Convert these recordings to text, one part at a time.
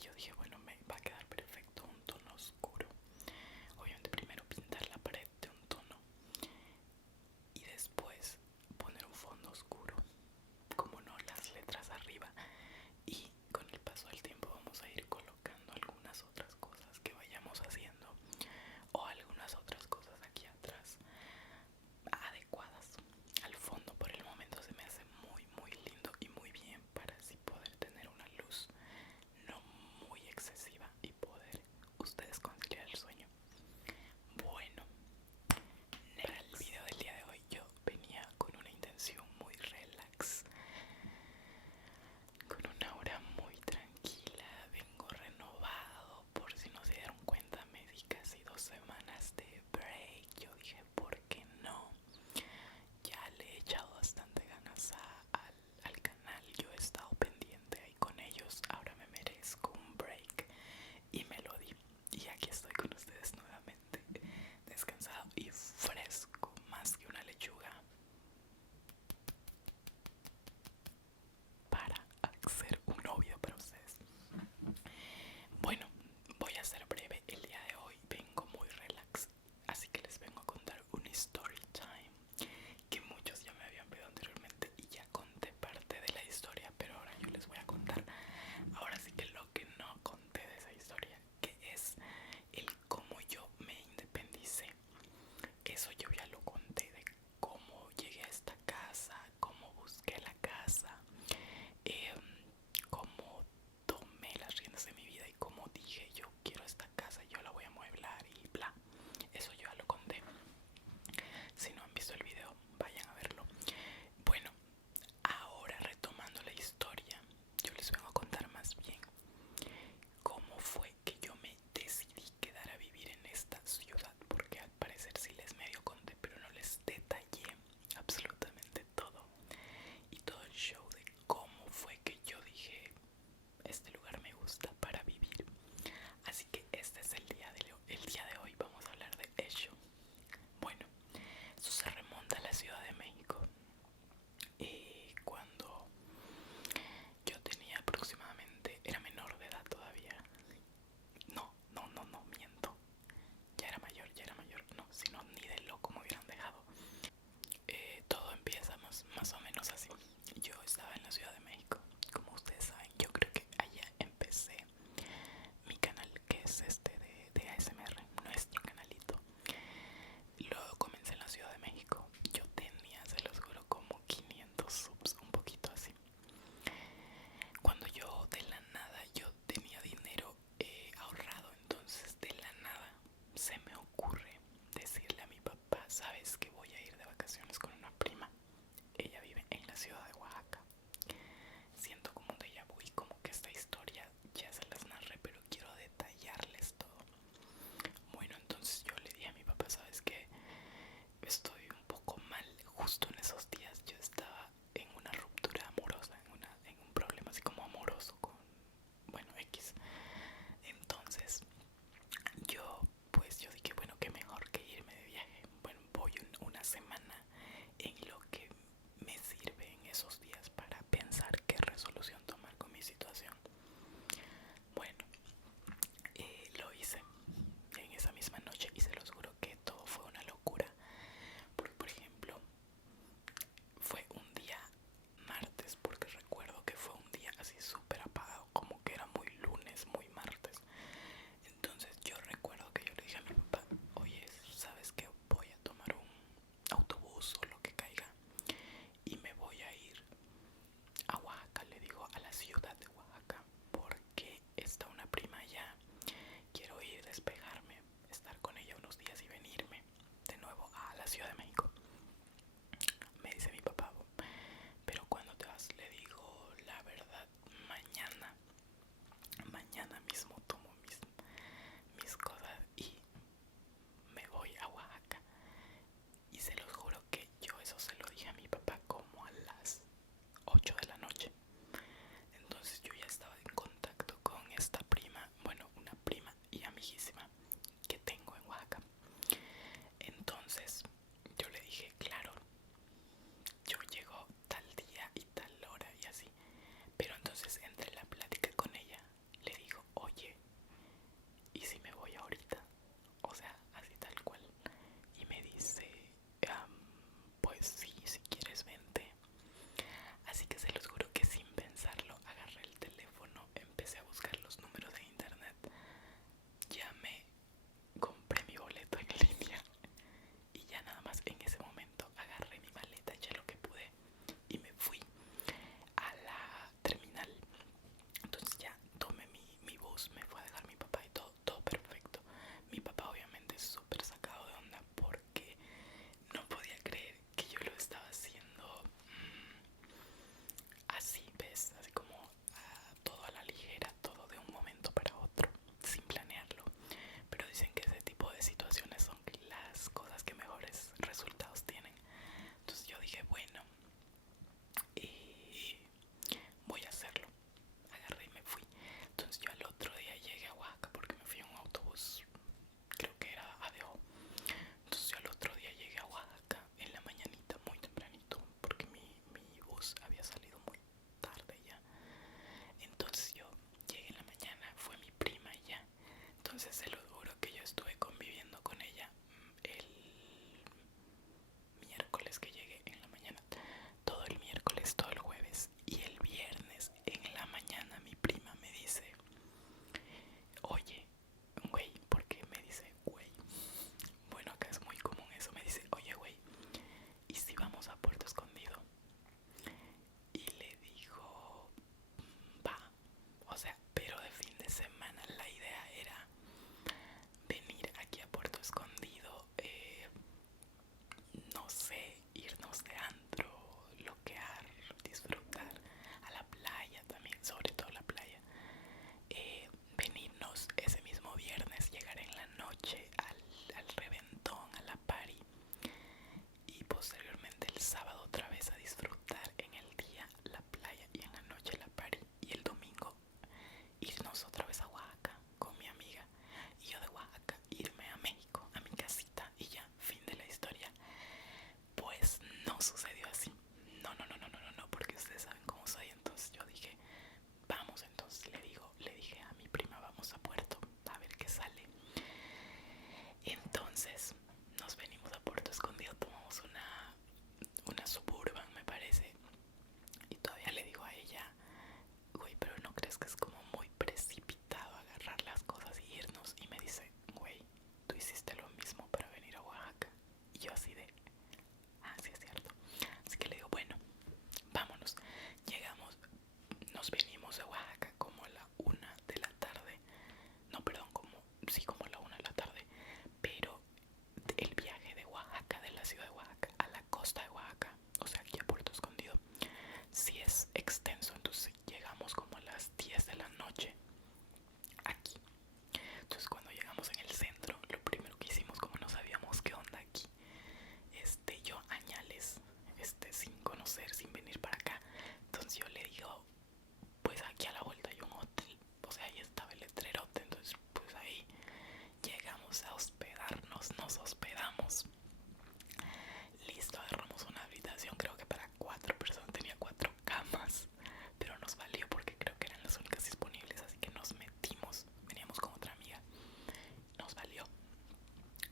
yo dije, bueno, me va a quedar perfecto un tono oscuro. Obviamente primero pintar la pared de un tono y después poner un fondo oscuro, como no, las letras arriba. Y con el paso del tiempo vamos a ir colocando algunas otras cosas que vayamos haciendo o algunas otras cosas aquí atrás adecuadas al fondo. Por el momento se me hace muy lindo y muy bien para así poder tener una luz no muy semana la idea era venir aquí a Puerto Escondido, no sé, irnos de antro, loquear, disfrutar, a la playa también, sobre todo la playa. Venirnos ese mismo viernes, llegar en la noche al reventón, a la party, y posteriormente el sábado otra vez a disfrutar en el día la playa y en la noche la party, y el domingo irnos otra vez a Oaxaca con mi amiga, y yo de Oaxaca irme a México, a mi casita, y ya, fin de la historia. Pues no sucedió así. No, no, no, no, no, no, no, porque ustedes saben cómo soy. Entonces yo dije, vamos, entonces le dije a mi prima, vamos a Puerto a ver qué sale. Entonces nos venimos a Puerto Escondido, tomamos una Suburban, me parece, y todavía le digo a ella, güey, pero ¿no crees que es como muy precipitado agarrar las cosas y irnos? Y me dice, güey, tú hiciste lo mismo para venir a Oaxaca. Y yo así de, ah, sí es cierto. Así que le digo, bueno, vámonos. Llegamos, nos venimos de Oaxaca como a la 1 de la tarde. No, perdón, como a la 1 de la tarde. Pero el viaje de Oaxaca, de la ciudad de Oaxaca a la costa de Oaxaca, o sea, aquí a Puerto Escondido, sí es extenso. Entonces llegamos como a las 10 de la noche aquí. Entonces cuando llegamos en el centro, lo primero que hicimos, como no sabíamos qué onda aquí, yo añales, sin conocer, sin venir para acá, entonces yo le digo, pues aquí a la vuelta hay un hotel, o sea, ahí estaba el letrerote. Entonces pues ahí llegamos a hospedarnos, nos hospedamos. Listo, agarramos una habitación, creo que para 4 personas, tenía 4 camas, pero nos valió porque creo que eran las únicas disponibles, así que nos metimos, veníamos con otra amiga, nos valió.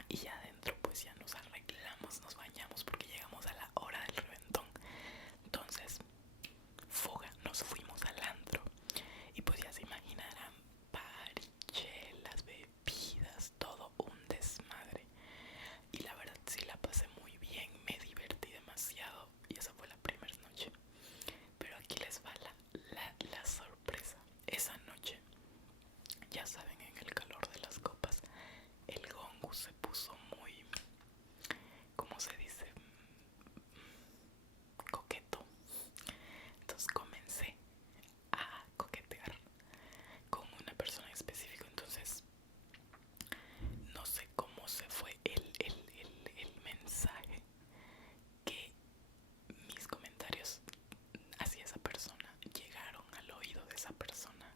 Y ya adentro pues ya nos arreglamos, nos bañamos porque llegamos a la hora del reventón. Entonces, fuga, nos fuimos al antro. Y pues ya se imaginarán, parichelas, bebidas, todo un desmadre. Y la verdad sí la pasé muy bien, me divertí demasiado. Y esa fue la primera noche. Pero aquí les va la sorpresa. Esa noche, ya saben, en el calor de las copas, el gongo se puso muy, ¿cómo se dice? Coqueto. Entonces comencé a coquetear con una persona en específico. Entonces no sé cómo se fue el mensaje, que mis comentarios hacia esa persona llegaron al oído de esa persona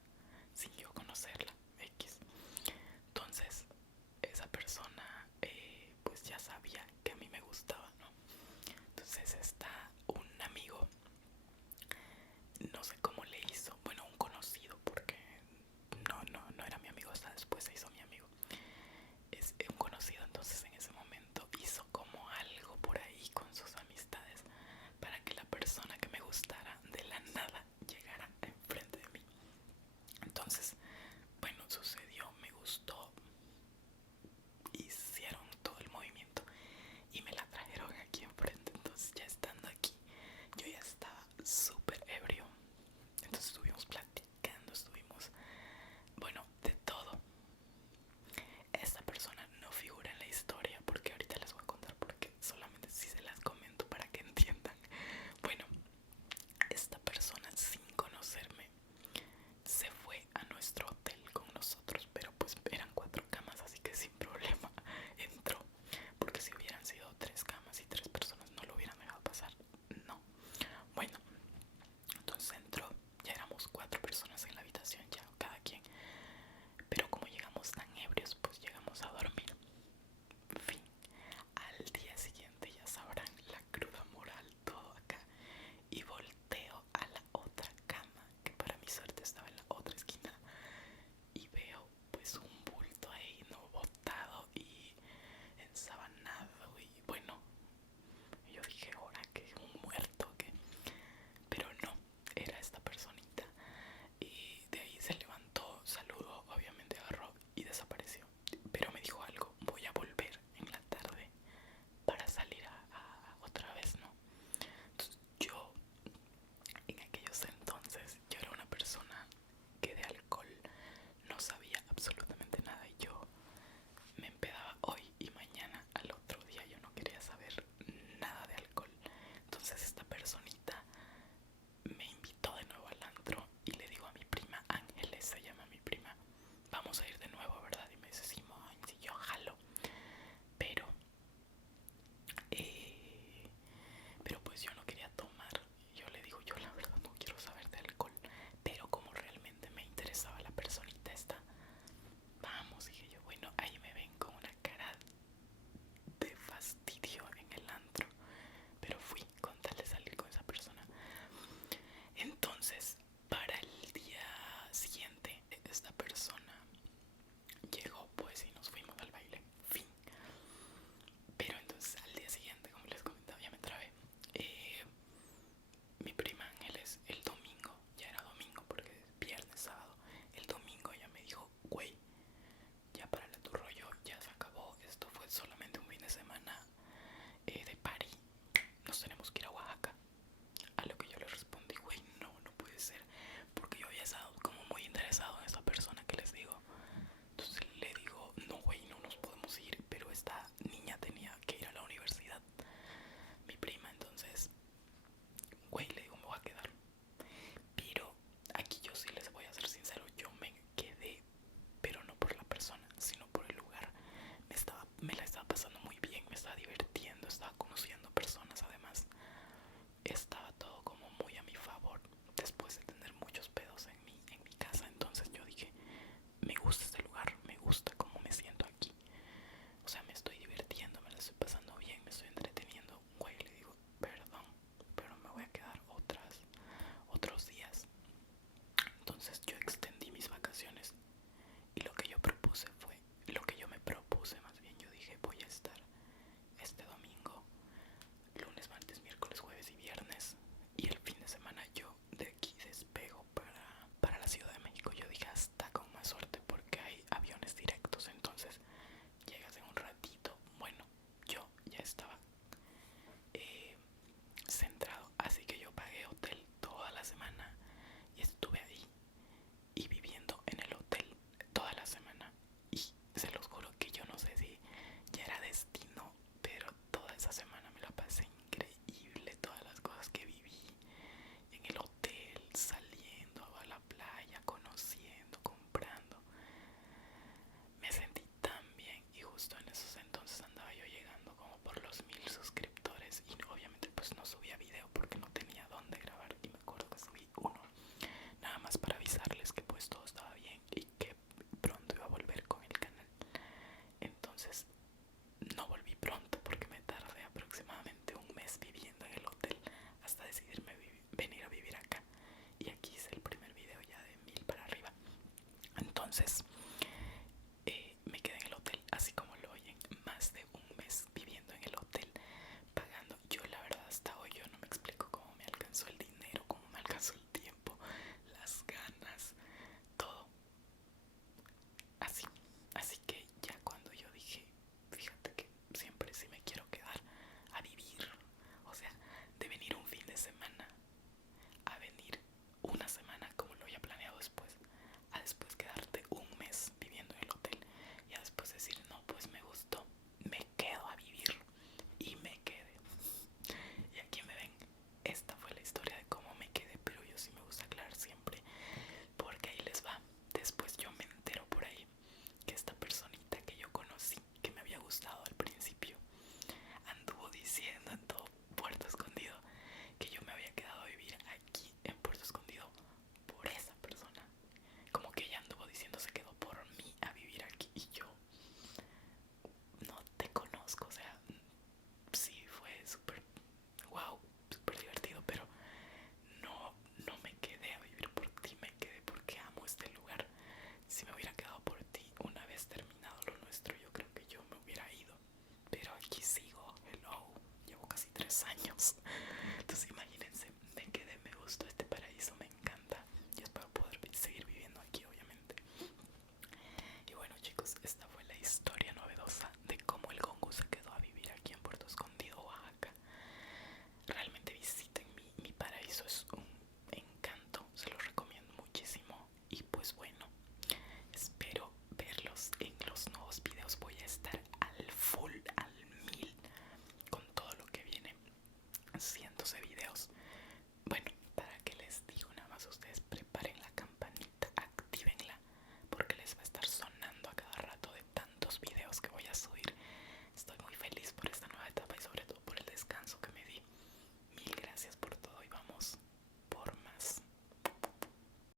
sin yo conocerla. X. pues